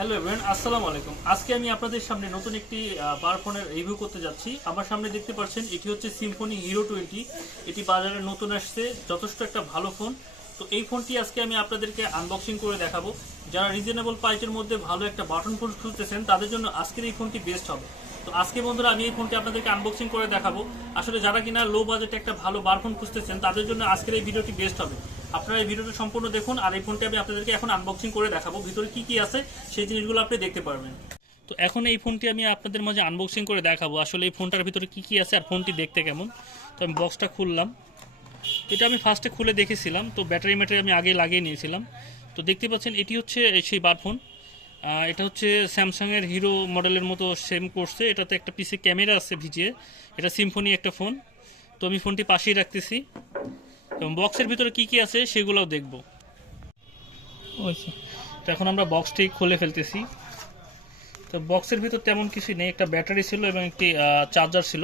Hello everyone, আসসালামু আলাইকুম। আজকে আমি আপনাদের সামনে নতুন একটি বার ফোনের রিভিউ করতে যাচ্ছি। আমার সামনে দেখতে পাচ্ছেন এটি হচ্ছে সিম্ফনি হিরো 20। এটি বাজারে নতুন আসছে, যথেষ্ট একটা ভালো ফোন। তো এই ফোনটি আজকে আমি আপনাদেরকে আনবক্সিং করে দেখাবো। যারা রিজনেবল প্রাইসের মধ্যে ভালো একটা বাটন ফোন খুঁজতেছেন তাদের জন্য আজকের এই ফোনটি বেস্ট হবে। তো আজকে বন্ধুরা আমি এই ফোনটি আপনাদেরকে আনবক্সিং করে দেখাবো। আসলে যারা কিনা লো বাজেটে একটা ভালো বার ফোন খুঁজতেছেন তাদের জন্য আজকের এই ভিডিওটি বেস্ট হবে। আপনারা এই ভিডিওটি সম্পূর্ণ দেখুন, আর এই ফোনটি আমি আপনাদেরকে এখন আনবক্সিং করে দেখাবো। ভিতরে কি কি আছে সেই জিনিসগুলো আপনি দেখতে পারবেন। তো এখন এই ফোনটি আমি আপনাদের মাঝে আনবক্সিং করে দেখাবো আসলে এই ফোনটার ভিতরে কি কি আছে আর ফোনটি দেখতে কেমন। তো আমি বক্সটা খুললাম। এটা আমি ফার্স্টে খুলে দেখেছিলাম, তো ব্যাটারি আমি আগে লাগিয়ে নিয়েছিলাম। তো দেখতে পাচ্ছেন এটি হচ্ছে সেই বার ফোন। এটা হচ্ছে স্যামসাংয়ের হিরো মডেলের মতো সেম করছে। এটাতে একটা পিসে ক্যামেরা আছে ভিজিয়ে। এটা সিম্ফনি একটা ফোন। তো আমি ফোনটি পাশেই রাখতেছি এবং বক্সের ভিতরে কি কি আছে সেগুলোও দেখব। তো এখন আমরা বক্সটি খুলে ফেলতেছি। তো বক্সের ভিতর তেমন কিছু নেই, একটা ব্যাটারি ছিল এবং একটি চার্জার ছিল।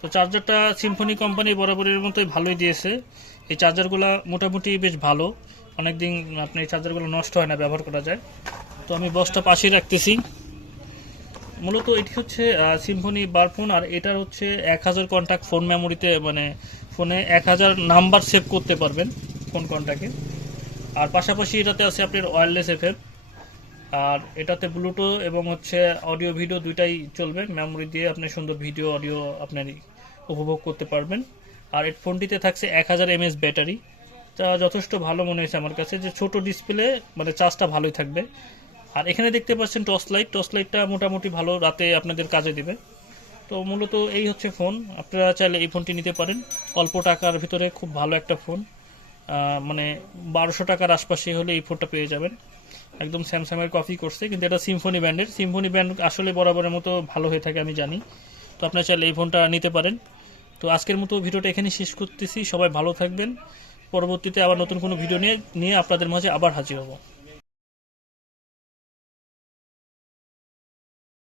তো চার্জারটা সিম্ফনি কোম্পানি বরাবরের মতোই ভালোই দিয়েছে। এই চার্জারগুলো মোটামুটি বেশ ভালো, অনেক দিন আপনার এই চার্জারগুলো নষ্ট হয় না, ব্যবহার করা যায়। তো আমি বক্সটা পাশেই রাখতেছি। মূলত এটি হচ্ছে সিম্ফনি বার ফোন, আর এটার হচ্ছে 1000 কন্ট্যাক্ট ফোন মেমোরিতে, মানে ফোনে 1000 নাম্বার সেভ করতে পারবেন ফোন কন্ট্যাক্টে। আর পাশাপাশি এটাতে আছে আপনার ওয়্যারলেস এফএম, আর এটাতে ব্লুটুথ এবং হচ্ছে অডিও ভিডিও দুইটাই চলবে। মেমোরি দিয়ে আপনি সুন্দর ভিডিও অডিও আপনার উপভোগ করতে পারবেন। আর এই ফোনটিতে থাকছে 1000 এমএএইচ ব্যাটারি। তা যথেষ্ট ভালো মনে হয়েছে আমার কাছে, যে ছোট ডিসপ্লে মানে চার্জটা ভালোই থাকবে। আর এখানে দেখতে পাচ্ছেন টর্চ লাইটটা মোটামুটি ভালো, রাতে আপনাদের কাজে দিবে। তো মূলত এই হচ্ছে ফোন। আপনারা চাইলে এই ফোনটি নিতে পারেন অল্প টাকার ভিতরে, খুব ভালো একটা ফোন। মানে 1200 টাকার আশপাশে হলে এই ফোনটা পেয়ে যাবেন। একদম স্যামসাংয়ের কপি করছে, কিন্তু এটা সিম্ফনি ব্র্যান্ডের। সিম্ফনি ব্র্যান্ড আসলে বরাবরের মতো ভালো হয়ে থাকে আমি জানি। তো আপনারা চাইলে এই ফোনটা নিতে পারেন। তো আজকের মতো ভিডিওটা এখানে শেষ করতেছি। সবাই ভালো থাকবেন। পরবর্তীতে আবার নতুন কোনো ভিডিও নিয়ে আপনাদের মাঝে আবার হাজির হব।